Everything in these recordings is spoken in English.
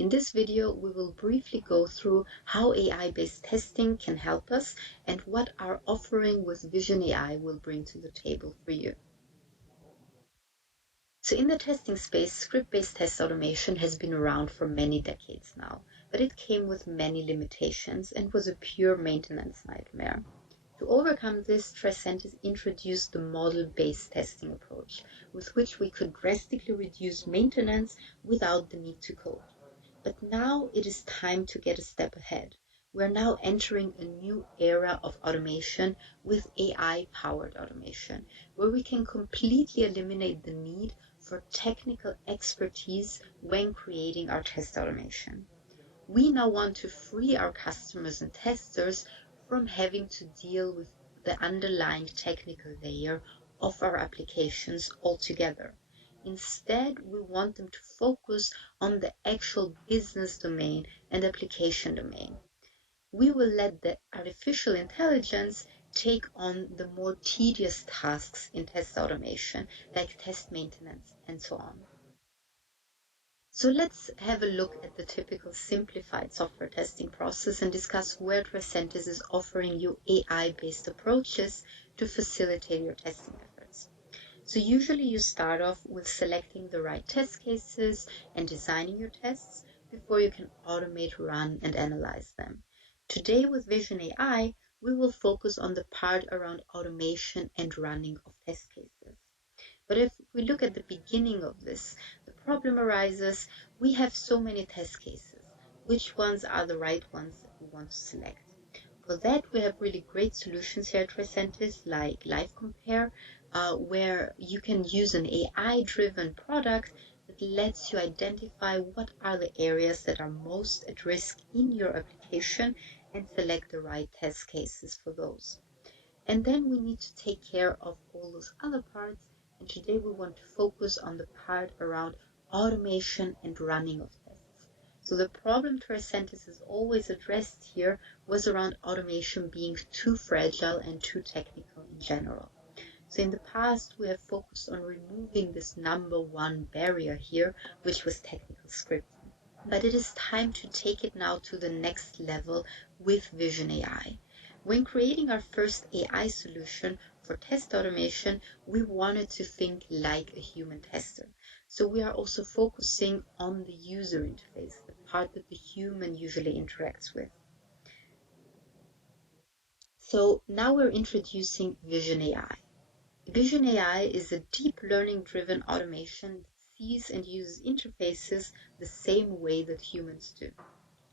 In this video, we will briefly go through how AI-based testing can help us and what our offering with Vision AI will bring to the table for you. So in the testing space, script-based test automation has been around for many decades now, but it came with many limitations and was a pure maintenance nightmare. To overcome this, Tricentis introduced the model-based testing approach, with which we could drastically reduce maintenance without the need to code. But now it is time to get a step ahead. We're now entering a new era of automation with AI-powered automation, where we can completely eliminate the need for technical expertise when creating our test automation. We now want to free our customers and testers from having to deal with the underlying technical layer of our applications altogether. Instead, we want them to focus on the actual business domain and application domain. We will let the artificial intelligence take on the more tedious tasks in test automation, like test maintenance and so on. So let's have a look at the typical simplified software testing process and discuss where Tricentis is offering you AI-based approaches to facilitate your testing efforts. So usually you start off with selecting the right test cases and designing your tests before you can automate, run, and analyze them. Today with Vision AI, we will focus on the part around automation and running of test cases. But if we look at the beginning of this, the problem arises, we have so many test cases. Which ones are the right ones that we want to select? For that, we have really great solutions here at Tricentis, like LiveCompare, where you can use an AI-driven product that lets you identify what are the areas that are most at risk in your application and select the right test cases for those. And then we need to take care of all those other parts. And today we want to focus on the part around automation and running of tests. So the problem Tricentis has always addressed here was around automation being too fragile and too technical in general. So in the past, we have focused on removing this number one barrier here, which was technical scripting. But it is time to take it now to the next level with Vision AI. When creating our first AI solution for test automation, we wanted to think like a human tester. So we are also focusing on the user interface, the part that the human usually interacts with. So now we're introducing Vision AI. Vision AI is a deep learning driven automation that sees and uses interfaces the same way that humans do.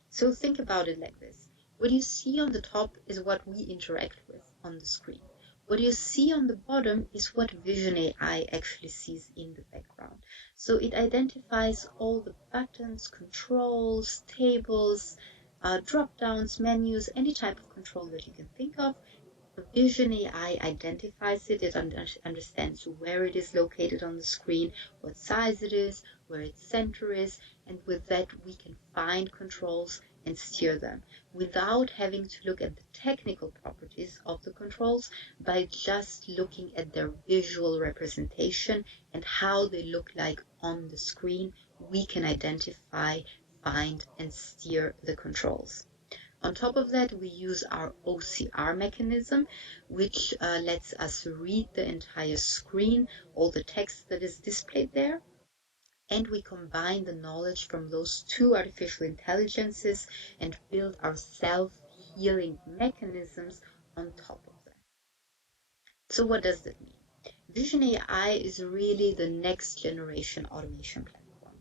So think about it like this. What you see on the top is what we interact with on the screen. What you see on the bottom is what Vision AI actually sees in the background. So it identifies all the buttons, controls, tables, drop-downs, menus, any type of control that you can think of. Vision AI identifies it, it understands where it is located on the screen, what size it is, where its center is, and with that we can find controls and steer them without having to look at the technical properties of the controls, by just looking at their visual representation and how they look like on the screen. We can identify, find, and steer the controls. On top of that, we use our OCR mechanism, which lets us read the entire screen, all the text that is displayed there. And we combine the knowledge from those two artificial intelligences and build our self-healing mechanisms on top of that. So what does that mean? Vision AI is really the next generation automation platform.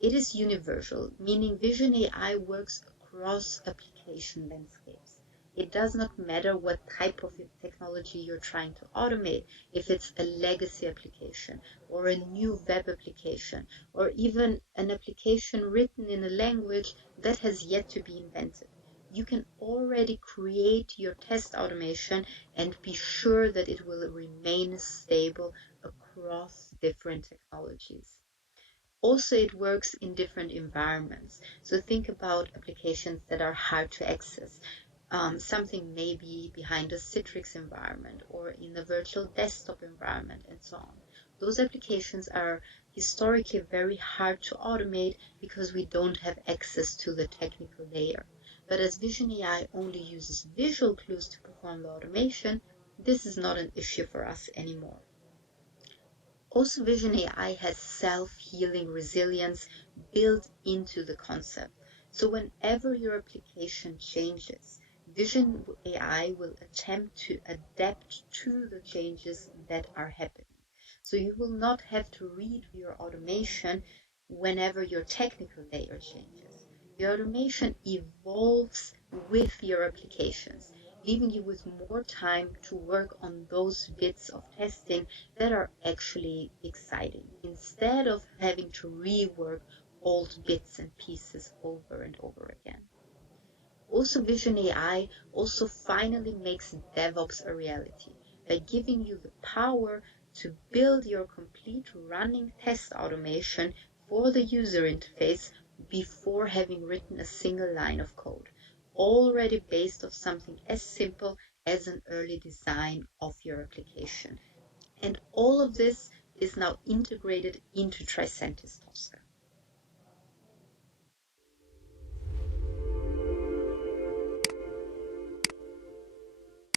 It is universal, meaning Vision AI works across application landscapes. It does not matter what type of technology you're trying to automate, if it's a legacy application or a new web application or even an application written in a language that has yet to be invented. You can already create your test automation and be sure that it will remain stable across different technologies. Also, it works in different environments. So think about applications that are hard to access. Something maybe behind a Citrix environment or in a virtual desktop environment and so on. Those applications are historically very hard to automate because we don't have access to the technical layer. But as Vision AI only uses visual clues to perform the automation, this is not an issue for us anymore. Also, Vision AI has self-healing resilience built into the concept. So whenever your application changes, Vision AI will attempt to adapt to the changes that are happening. So you will not have to redo your automation whenever your technical layer changes. Your automation evolves with your applications, leaving you with more time to work on those bits of testing that are actually exciting, instead of having to rework old bits and pieces over and over again. Also, Vision AI also finally makes DevOps a reality by giving you the power to build your complete running test automation for the user interface before having written a single line of code, already based off something as simple as an early design of your application. And all of this is now integrated into Tricentis Tosca.